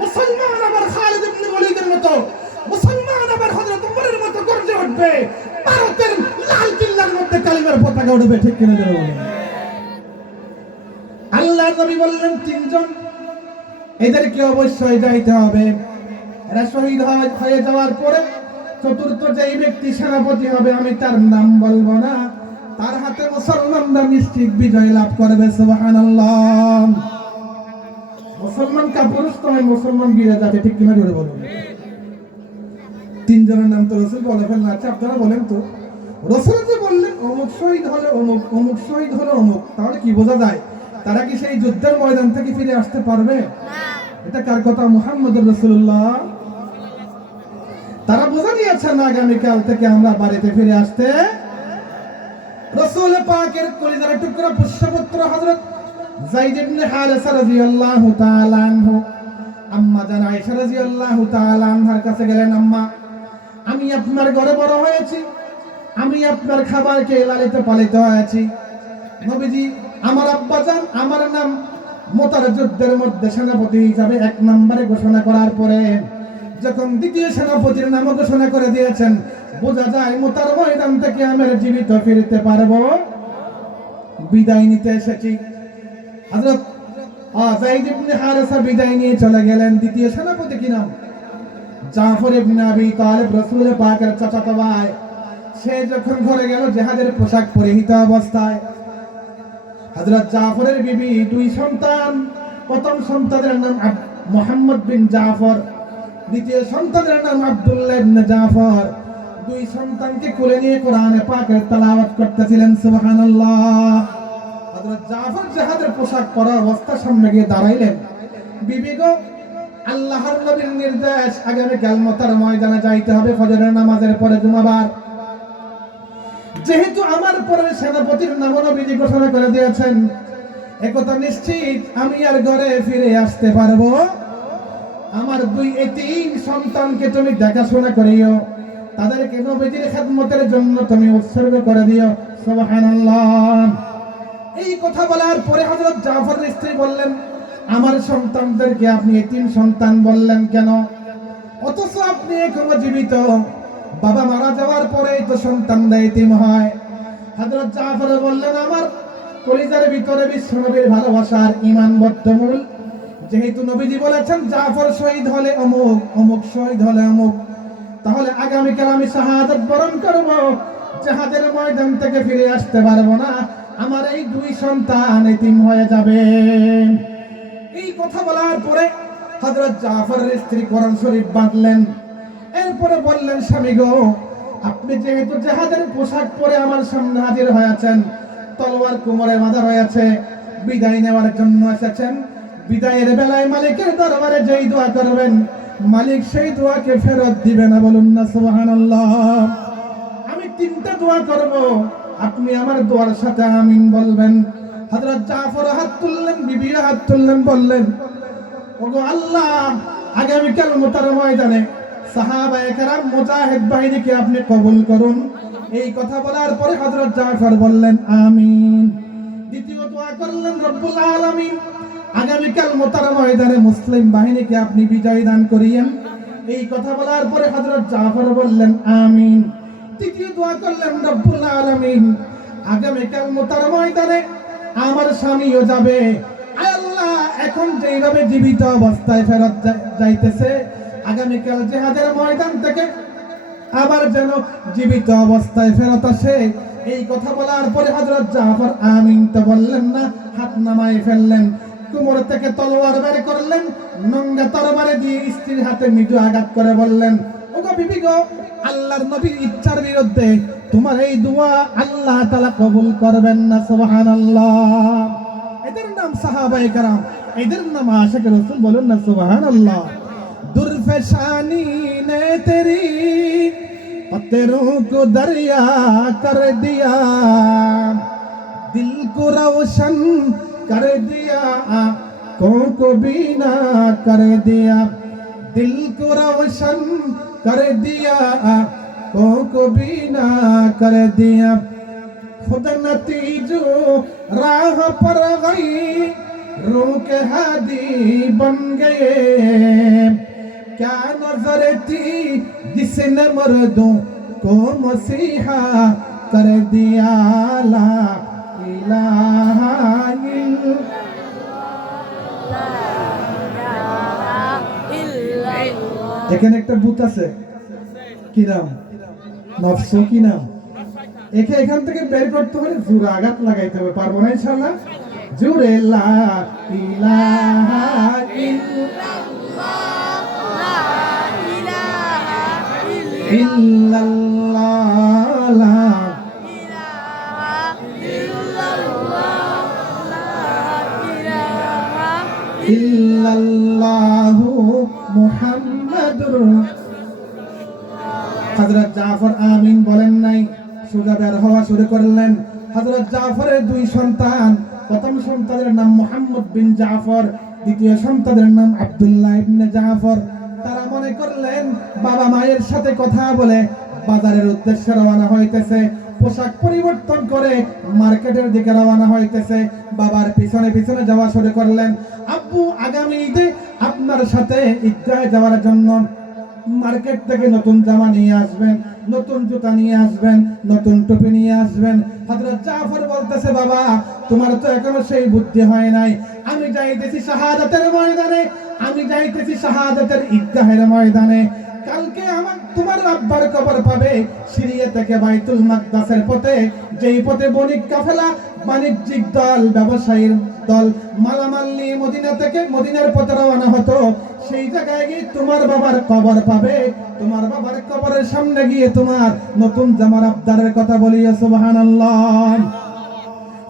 মুসলমান আবার খালিদ ইবনে ওয়ালিদের মতো, মুসলমান আবার হযরত ওমরের মতো গর্জে উঠবে, ভারতের লাল কিল্লার মধ্যে কালিমার পতাকা উঠবে, ঠিক কিনা বলুন? আল্লাহর নবী বললেন তিনজন, এদেরকে অবশ্যই যাইতে হবে। এরা শহীদ হয়ে যাওয়ার পরে চতুর্থ যেই ব্যক্তি সেনাপতি হবে, আমি তার নাম বলবো না, তার হাতে মুসলমানরা নিশ্চিত বিজয় লাভ করবে। সুবহানাল্লাহ। মুসলমান কাপুরুষ নয়, মুসলমান বীর জাতি, ঠিক কিনা জোরে বলুন? তিনজনের নাম তো রাসূল বলে ফেললেন, আচ্ছা আপনারা বলেন তো, রাসূল যে বললেন অমুক শহীদ হলো অমুক, অমুক শহীদ হলো অমুক, তাহলে কি বোঝা যায় তারা কি সেই যুদ্ধের ময়দান থেকে ফিরে আসতে পারবে? এটা কার কথা? মুহাম্মদুর রাসূলুল্লাহ। তারা বোঝা নিয়েছেন আগামীকাল থেকে আমরা বাড়িতে ফিরে আসতে। রাসূল পাকের কলিজার টুকরা পুষ্যপুত্র হযরত যায়েদ ইবনে হারেসা রাদিয়াল্লাহু তাআলা আনহু আম্মা জান আয়েশা রাদিয়াল্লাহু তাআলা আনহার কাছে গেলেন, আম্মা আমি আপনার ঘরে বড় হয়েছি, আমি আপনার খাবার খেয়ে লালিত পালিত হয়েছি, নবীজি আমার আব্বা জান আমার নাম মুতার যুদ্ধের মধ্যে সেনাপতি হিসাবে 1 নম্বরে ঘোষণা করার পরে যখন দ্বিতীয় সেনাপতির নাম ঘোষণা করে দিয়েছেন, বোঝা যায় মুতার ময়দান থেকে আমি জীবিত ফিরতে পারবো, বিদায় নিতে এসেছি। হযরত যায়েদ ইবনে হারেসা বিদায় নিয়ে চলে গেলেন। দ্বিতীয় সেনাপতি কি নাম? জাফর ইবনে আবী তালেব, রাসূল পাকের চাচাতো ভাই। সে যখন ঘরে গেল জিহাদের পোশাক পরিহিত অবস্থায়, হযরত জাফরের বিবি 2 সন্তান প্রথম সন্তানের নাম মুহাম্মদ বিন জাফর, দ্বিতীয় সন্তানের নাম আব্দুল্লাহ ইবনে জাফর। দুই সন্তানকে কোলে নিয়ে কোরআনে পাকের তেলাওয়াত করতেছিলেন, সুবহানাল্লাহ। হযরত জাফর জিহাদের পোশাক পরা অবস্থা সামনে গিয়ে দাঁড়াইলেন। বিবি গো, আল্লাহর নবীর নির্দেশ, আগামীকাল মতার ময়দানে যাইতে হবে ফজরের নামাজের পরে জুমাবার। যেহেতু আমার পরে সেনাপতির নাম নবীজি ঘোষণা করে দিয়েছেন, একথা নিশ্চিত আমি আর ঘরে ফিরে আসতে পারবো। আমার দুই এতিম সন্তানকে তুমি দেখাশোনা করিও, তাদেরকে নবীজির খেদমতের জন্য তুমি উৎসর্গ করে দিও, সুবহানাল্লাহ। এই কথা বলার পরে হযরত জাফরের স্ত্রী বললেন, আমার সন্তানদেরকে আপনি এতিম সন্তান বললেন কেন? অথচ আপনি এখনো জীবিত। বাবা মারা যাওয়ার পরেই তো সন্তানরা এতিম হয়। হযরত জাফর বললেন, আমার কলিজার ভিতরে বিশ্বনবীর ভালোবাসার ঈমান বদ্ধমূল। যেহেতু নবীজি বলেছেন জাফর শহীদ হলে অমুক, অমুক শহীদ হলে অমুক, তাহলে আগামীকাল আমি শাহাদাত বরণ করব, জিহাদের ময়দান থেকে ফিরে আসতে পারবো না, আমার এই দুই সন্তান এতিম হয়ে যাবে। এই কথা বলার পরে হযরত জাফরের স্ত্রী কোরআন শরীফ বাঁধলেন। এরপরে বললেন, স্বামী গো, আপনি যেহেতু জিহাদের পোশাক পরে আমার সামনে হাজির হয়েছেন, তলোয়ার কোমরে বাঁধা রয়েছে, বিদায় নেওয়ার জন্য এসেছেন, বিদায়ের বেলায় মালিকের দরবারে যেই দোয়া করবেন, মালিক সেই দোয়াকে ফেরত দিবে না, বলুন না সুবহানাল্লাহ। আমি তিনটা দোয়া করব, আপনি আমার দোয়ার সাথে আমিন বলবেন। হযরত জাফর হাত তুললেন, বিবি হাত তুললেন, বললেন, ওগো আল্লাহ, আগামীকাল মুতার ময়দানে সাহাবায়ে কেরাম মুজাহিদ বাহিনীকে আপনি কবুল করুন। এই কথা বলার পরে হযরত জাফর বললেন, আমিন। দ্বিতীয় দোয়া করলেন, রব্বুল আলামিন, আগামীকাল মুতার ময়দানে মুসলিম বাহিনীকে আপনি বিজয় দান করিয়েন। এই কথা বলার পরে হযরত জাফর বললেন, আমিন। তৃতীয় দোয়া করলেন, রব্বুল আলামিন, আগামীকাল মুতার ময়দানে আমার স্বামীও যাবে। আয় আল্লাহ, এখন যেইভাবে জীবিত অবস্থায় ফেরত যাইতেছে, আগামীকাল জিহাদের ময়দান থেকে আবার যেন জীবিত অবস্থায় ফেরত আসে। এই কথা বলার পরে হযরত জাফর আমিন তো বললেন না, হাত নামায় ফেললেন, কোমর থেকে তলোয়ার বের করলেন, নঙ্গা তরবারি দিয়ে স্ত্রীর হাতে মৃদু আঘাত করে বললেন, ওগো বিবি গো, আল্লাহর নবীর ইচ্ছার বিরুদ্ধে তোমার এই দোয়া আল্লাহ তাআলা কবুল করবেন না, সুবহানাল্লাহ। এদের নাম সাহাবায়ে কেরাম, এদের নাম আশিক রাসূল, বলুন না সুবহানাল্লাহ। दुर्फशानी ने तेरी पत्थरों को दरिया कर दिया, दिल को रोशन कर दिया, आँखों को बीना कर दिया, दिल को रोशन कर दिया, आँखों को बीना कर दिया, खुद नतीजो राह पर गई, रूह के हादी बन गए, क्या नजर थी जिसने मर्दों को मसीहा कर दिया, ला इलाहा इल्लल्लाह। এখানে একটা ভূত আছে, কি নাম? নফস। কি নাম? একে এখান থেকে বের করতে হলে জোরে আঘাত লাগাইতে হবে, পারবো না ইনশাআল্লাহ। জোরে লা ইলাহা ইল্লাল্লাহ, লা ইল্লাল্লাহু মুহাম্মাদুর। হযরত জাফর আমিন বলেন নাই, সোজা বের হওয়া শুরু করলেন। হযরত জাফরের দুই সন্তান, প্রথম সন্তানের নাম মুহাম্মদ বিন জাফর, দ্বিতীয় সন্তানের নাম আব্দুল্লাহ ইবনে জাফর। তারা মনে করলেন বাবা মায়ের সাথে কথা বলে বাজারের উদ্দেশ্যে রওনা হইতেছে, পোশাক পরিবর্তন করে মার্কেটের দিকে রওনা হইতেছে। বাবার পিছনে পিছনে যাওয়া শুরু করলেন। আব্বু, আগামী ঈদে আপনার সাথে ঈদগাহে যাওয়ার জন্য মার্কেট থেকে নতুন জামা নিয়ে আসবেন, নতুন জুতা নিয়ে আসবেন, নতুন টুপি নিয়ে আসবেন। হযরত জাফর বলতেছে, বাবা, তোমার তো এখনো সেই বুদ্ধি হয় নাই। আমি যাইতেছি শাহাদাতের ময়দানে, আমি যাইতেছি শাহাদাতের ঈদগাহের ময়দানে। কালকে আমার তোমার আব্বার কবর পাবে সিরিয়া থেকে বাইতুল মাকদাসের পথে, যেই পথে বণিক কাফেলা বাণিজ্যিক দল, ব্যবসায়ীর দল মালামাল নিয়ে মদিনা থেকে মদিনার পথে রওনা হতো, সেই জায়গায় গিয়ে তোমার বাবার কবর পাবে। তোমার বাবার কবরের সামনে গিয়ে তোমার নতুন জামার আবদারের কথা বলিয়া সুবহানাল্লাহ।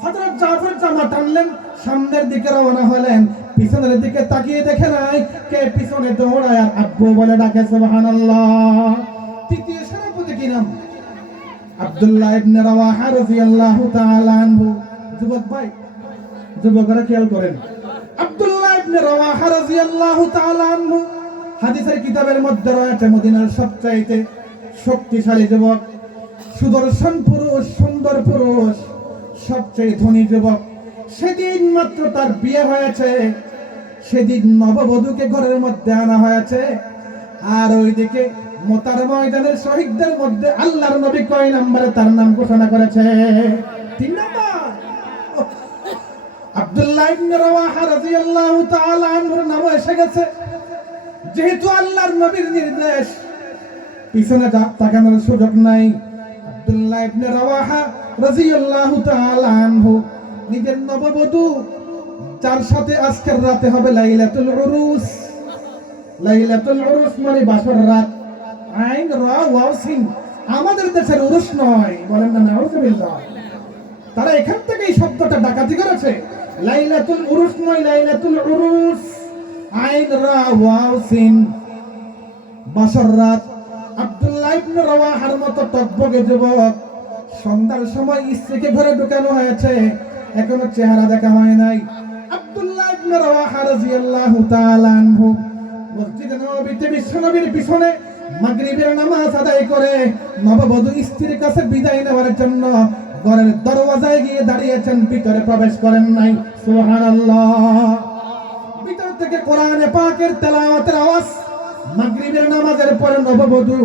হযরত জাফর জামা টানলেন, সামনের দিকে রওনা হলেন, পিছনের দিকে তাকিয়ে দেখে নাই কে পিছনে দৌড়ায় আর আব্বু বলে ডাকে সুবহানাল্লাহ। তৃতীয় সেনাপতি কি নাম? আব্দুল্লাহ ইবনে রাওয়াহা রাদিয়াল্লাহু তাআলা আনহু। যুবক ভাই, যুবকরা খেয়াল করেন, আব্দুল্লাহ ইবনে রাওয়াহা রাদিয়াল্লাহু তাআলা আনহু হাদিসের কিতাবের মধ্যে রয়েছে মদিনার সবচাইতে শক্তিশালী যুবক, সুদর্শন পুরুষ, সুন্দর পুরুষ, সবচেয়ে ধনী যুবক। সেদিন মাত্র তার বিয়ে হয়েছে, সেদিন নববধূকে ঘরের মধ্যে আনা হয়েছে। আর ওইদিকে মোতার ময়দানের শহীদদের মধ্যে আল্লাহর নবী কয় নম্বরে তার নাম ঘোষণা করেছে? 3 নম্বর। আব্দুল্লাহ ইবনে রাওয়াহা রাদিয়াল্লাহু তাআলা আনহুর নাম এসে গেছে। যেহেতু আল্লাহর নবীর নির্দেশ, পিছনে তাকানোর সুযোগ নাই। আব্দুল্লাহ ইবনে রাওয়াহা রাদিয়াল্লাহু তাআলা আনহু নিজের নববধূ, যার সাথে আজকের রাতে হবে লাইলাতুল উরুস। লাইলাতুল উরুস মানে বাসর রাত। আইন রা ওয়াও সিন, আমাদের দেশের উরুস নয়, বলেন না নাউজুবিল্লাহ। তারা এখান থেকে এই শব্দটা ডাকাতি করেছে। লাইলাতুল উরুস নয়, লাইলাতুল উরুস, আইন রা ওয়াও সিন, বাসর রাত। আব্দুল্লাহ ইবনে রাওয়াহার মতো টকবগে যুবক, সন্ধ্যার সময় স্ত্রীকে ঘরে ঢুকানো হয়েছে, এখনো চেহারা দেখা হয় নাই। আব্দুল্লাহ ইবনে রাওয়াহা রাদিয়াল্লাহু তাআলা আনহু মসজিদে নববীতে বিশ্বনবীর পিছনে মাগরিবের নামাজ আদায় করে নববধূ স্ত্রীর কাছে বিদায় নেওয়ার জন্য ঘরের দরওয়াজায় গিয়ে দাঁড়িয়েছেন, ভিতরে প্রবেশ করেন নাই। সুবহানাল্লাহ। ভিতর থেকে কোরআনে পাকের তেলাওয়াতের আওয়াজ। মাগরিবের নামাজের পরে নববধূ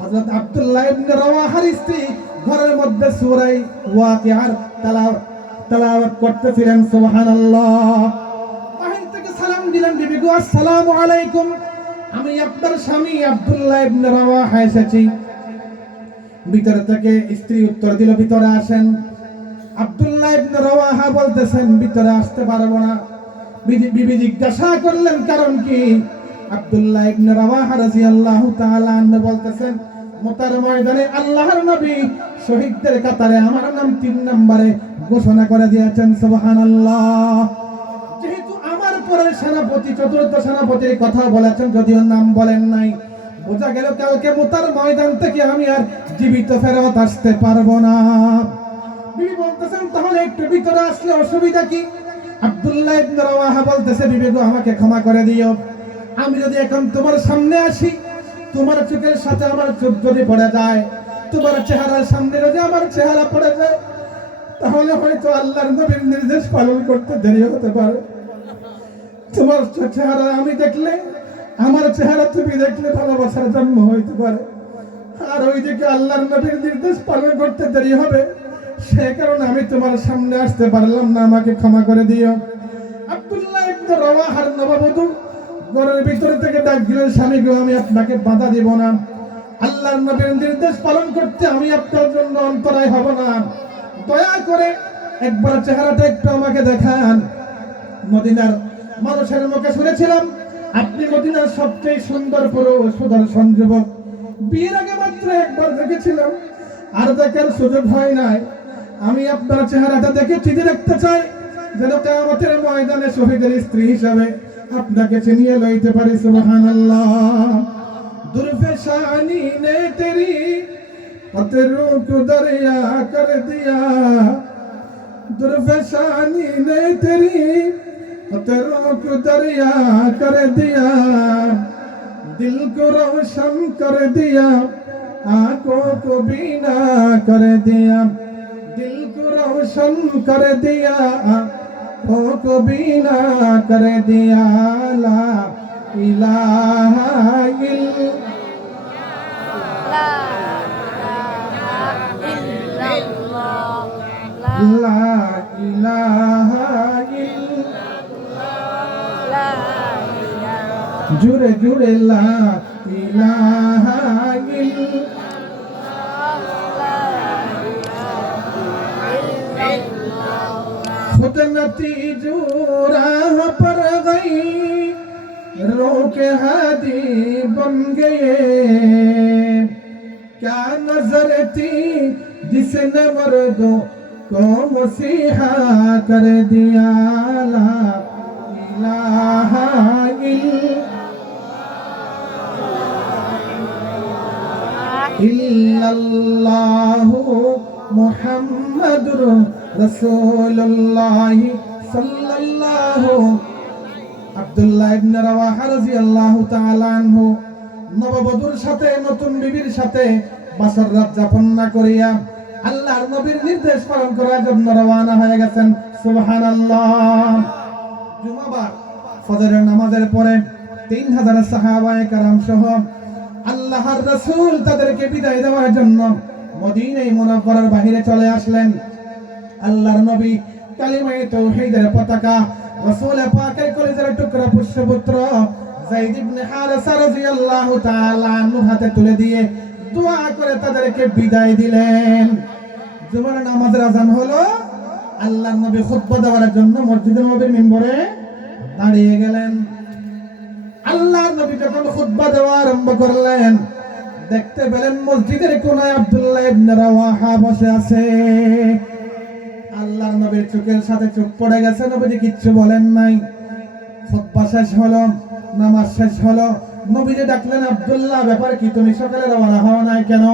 হযরত আব্দুল্লাহ ইবনে রাওয়াহার স্ত্রী ঘরের মধ্যে সূরা ওয়াকিয়ার তেলাওয়াত করতেছিলেন। সুবহানাল্লাহ। বাহির থেকে সালাম দিলেন, বিবি গো আসসালামু আলাইকুম, আমি আপনার স্বামী আব্দুল্লাহ ইবনে রাওয়াহা এসেছি। ভিতর থেকে স্ত্রী উত্তর দিল, ভিতরে আসেন। আব্দুল্লাহ ইবনে রাওয়াহা বলতেছেন, ভিতরে আসতে পারবো না। বিবি জিজ্ঞাসা করলেন কারণ কি? আব্দুল্লাহ ইবনে রাওয়াহা রাদিয়াল্লাহু তাআলা আনহু বলতেছেন, মোতার ময়দানে আল্লাহর নবী শহীদদের কাতারে আমার নাম 3 নম্বরে ঘোষণা করে দিয়েছেন। সুবহানাল্লাহ। যেহেতু আমার পরে সেনাপতি, চতুর্থ সেনাপতির কথা বলেছেন, যদিও নাম বলেন নাই, বোঝা গেল কালকে মোতার ময়দান থেকে আমি আর জীবিত ফেরত আসতে পারবো না। বিবি বলতেছেন, তাহলে একটু ভিতরে আসলে অসুবিধা কি? আব্দুল্লাহ ইবনে রাওয়াহা বলতেছে, বিবি গো আমাকে ক্ষমা করে দিও, আমি যদি এখন তোমার সামনে আসি, তোমার চোখের সাথে আমার চোখ যদি পড়ে যায়, তোমার চেহারার সামনে যদি আমার চেহারা পড়ে যায়, তাহলে হয়তো আল্লাহর নবীর নির্দেশ পালন করতে দেরি হতে পারে। তোমার চেহারা আমি দেখলে, আমার চেহারা তুমি দেখলে ভালোবাসার জন্ম হইতে পারে, আর ওইদিকে আল্লাহর নবীর নির্দেশ পালন করতে দেরি হবে, সে কারণে আমি তোমার সামনে আসতে পারলাম না, আমাকে ক্ষমা করে দিও। আব্দুল্লাহ ইবনে রাওয়াহার নববধূ ঘরের ভিতর থেকে ডাক দিলেন, স্বামী গো আমি আপনাকে বাধা দিব না, আল্লাহর নবীর নির্দেশ পালন করতে আমি আপনার জন্য অন্তরায় হব না, দয়া করে একবার চেহারাটা একটু আমাকে দেখান। মদিনার মানুষের মুখে শুনেছিলাম আপনি মদিনার সবচেয়ে সুন্দর পুরুষ, সুদর্শন যুবক। বিয়ের আগে মাত্র একবার দেখেছিলাম, আর দেখার সুযোগ হয় নাই। আমি আপনার চেহারাটা দেখে চিঠি রাখতে চাই, যেন কিয়ামতের ময়দানে শহীদের স্ত্রী হিসাবে আপনাকে চিনিয়ে লইতে পারি। সুবহানাল্লাহ। দুরফেশানি নে তেরি पत्थरों को दरिया कर दिया, दुर्फेशानी ने तेरी पत्थरों को दरिया कर दिया, दिल को रोशन कर दिया, आंखों को बीना कर दिया, दिल को रोशन कर दिया, आंखों को बीना कर दिया। ला इलाहा ला इलाहा इल्लल्लाह, जुरे जुरे ला इलाहा इल्लल्लाह। खुद नतीजो राह पर गई रोके हादी बन गए क्या नजर थी जिसने मर्दों को मसीहा कर दिया ला इलाहा इल्लल्लाहु मुहम्मदुर रसूलुल्लाह सल्लल्लाहु আব্দুল্লাহ ইবনে রাওয়াহা রাদিয়াল্লাহু তাআলা আনহু নববধূর সাথে নতুন বিবির সাথে বাসর রাত যাপন না করিয়া আল্লাহর নবীর নির্দেশ পালন করার জন্য রওনা হয়ে গেছেন। সুবহানাল্লাহ। জুমাবার ফজরের নামাজের পরে 3000 সাহাবায়ে কেরাম সহ আল্লাহর রাসূল তাদেরকে বিদায় দেওয়ার জন্য মদিনায়ে মুনাওয়ারার বাহিরে চলে আসলেন। আল্লাহর নবী কালিমায়ে তাওহীদের পতাকা রাসূল পাকের কলিজার টুকরা পুষ্যপুত্র যায়েদ ইবনে হারেসা রাদিয়াল্লাহু তাআলা আনহু হাতে তুলে দিয়ে দোয়া করে তাদেরকে বিদায় দিলেন। জুমার নামাজের আযান হলো, আল্লাহর নবী খুতবা দেওয়ার জন্য মসজিদে নববীর মিম্বরে দাঁড়িয়ে গেলেন। আল্লাহর নবী যখন খুতবা দেওয়া আরম্ভ করলেন, দেখতে পেলেন মসজিদের কোনায় আব্দুল্লাহ ইবনে রাওয়াহা বসে আছে। আল্লাহর নবীর চোখের সাথে চোখ পড়ে গেছে, নবীজি কিচ্ছু বলেন নাই। খুতবা শেষ হলো, নামাজ শেষ হলো, নবীজি ডাকলেন, আব্দুল্লাহ ব্যাপার কি, তুমি সকালে রওনা হওয়া নাই কেন?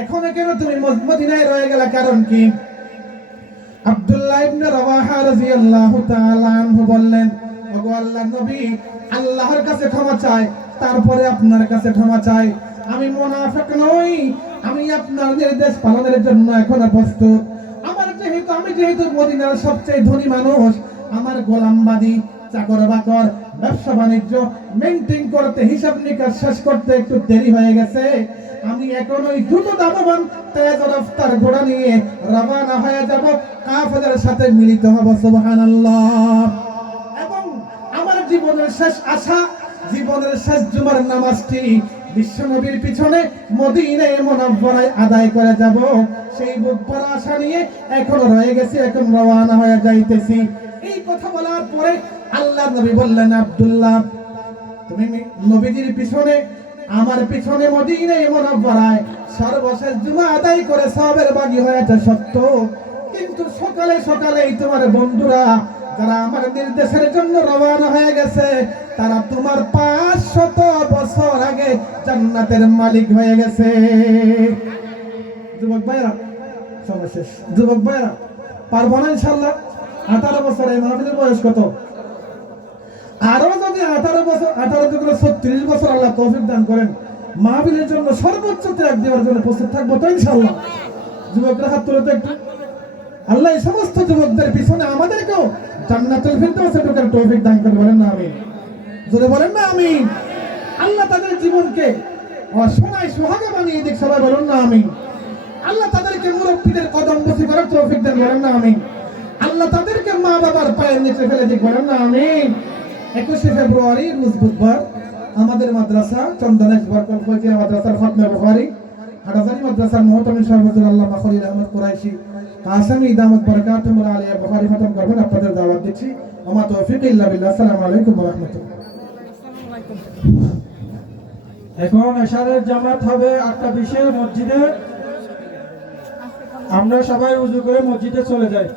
এখনো কেন তুমি মদিনায় রয়ে গেলা, কারণ কি? আব্দুল্লাহ ইবনে রাওয়াহা রাদিয়াল্লাহু তাআলা আনহু বললেন, ওগো আল্লাহর নবী, আল্লাহর কাছে ক্ষমা চাই, তারপরে আপনার কাছে ক্ষমা চাই। আমি মুনাফিক নই, আমি আপনার নির্দেশ পালনের জন্য এখনো প্রস্তুত। আমি যেহেতু মদিনার সবচেয়ে ধনী মানুষ, আমার গোলামবাদী চাকর বাকর ব্যবসা বাণিজ্য মেইনটেইন করতে, হিসাব নিকাশ শেষ করতে একটু দেরি হয়ে গেছে। আমি এখন ওই দ্রুত দামবান তেজ রফতার ঘোড়া নিয়ে রওনা হয়ে যাব, কাফেরদের সাথে মিলিত হব। সুবহানাল্লাহ। এবং আমার জীবনের শেষ আশা, জীবনের শেষ জুমার নামাজটি বিশ্বনবীর পিছনে মদিনায়ে মুনাওয়ারায় আদায় করে যাব, সেই বুকভরা আশা নিয়ে এখনো রয়ে গেছি, এখন রওনা হয়ে যাইতেছি। এই কথা বলার পরে আল্লাহর নবী বললেন, আব্দুল্লাহ, তুমি নবীজির পিছনে, আমার পিছনে মদিনায়ে মুনাওয়ারায় সর্বশেষ জুমা আদায় করে সওয়াবের ভাগী হয়েছে সত্য, কিন্তু সকালে সকালেই তোমার বন্ধুরা যারা আমার নির্দেশের জন্য রওনা হয়ে গেছে, তারা তোমার 500 বছর আগে জান্নাতের মালিক হয়ে গেছে। যুবক ভাইরা, সময় শেষ। যুবক ভাইরা, পারবো না ইনশাআল্লাহ? 18 বছর, এই মাহফিলের বয়স কত? আরো যদি 18 বছর, 18 থেকে 36 বছর আল্লাহ তৌফিক দান করেন, মাহফিলের জন্য সর্বোচ্চ ত্যাগ দেওয়ার জন্য প্রস্তুত থাকবো তো ইনশাআল্লাহ? যুবকরা হাত তুলে তো একটু। আল্লাহ এই সমস্ত যুবকদের পিছনে আমাদেরকেও জান্নাতুল ফিরদাউসে ঢোকার তৌফিক দান করে, বলেন না আমিন? জোরে বলেন না আমিন? আল্লাহ তাদের জীবনকে সোনায় সোহাগা বানিয়ে দিক, সবাই বলেন না আমিন? আল্লাহ তাদেরকে মুরব্বীদের কদম বসি করার তৌফিক দেন, বলেন না আমিন? আল্লাহ তাদেরকে মা বাবার পায়ের নিচে ফেলে দিক, বলেন না আমিন? 21 ফেব্রুয়ারি রোজ বুধবার আমাদের মাদ্রাসা চন্দনেশ বরকত ফয়জিয়া মাদ্রাসার খতমে বুখারী, হাটাজারি মাদ্রাসার মুহতামিম সাহেব হুজুর আল্লামা খলিল আহমদ কুরাইশি কাসেমি দামত বরকাতুহু আলাইহি বুখারী খতম করবেন, আপনাদের দাওয়াত দিচ্ছি। ওমা তৌফিক ইল্লা বিল্লাহ। আসসালামু আলাইকুম ওয়া রাহমাতুল্লাহ। এখন এশারের জামাত হবে 8:20 মসজিদে। আমরা সবাই উযু করে মসজিদে চলে যাই।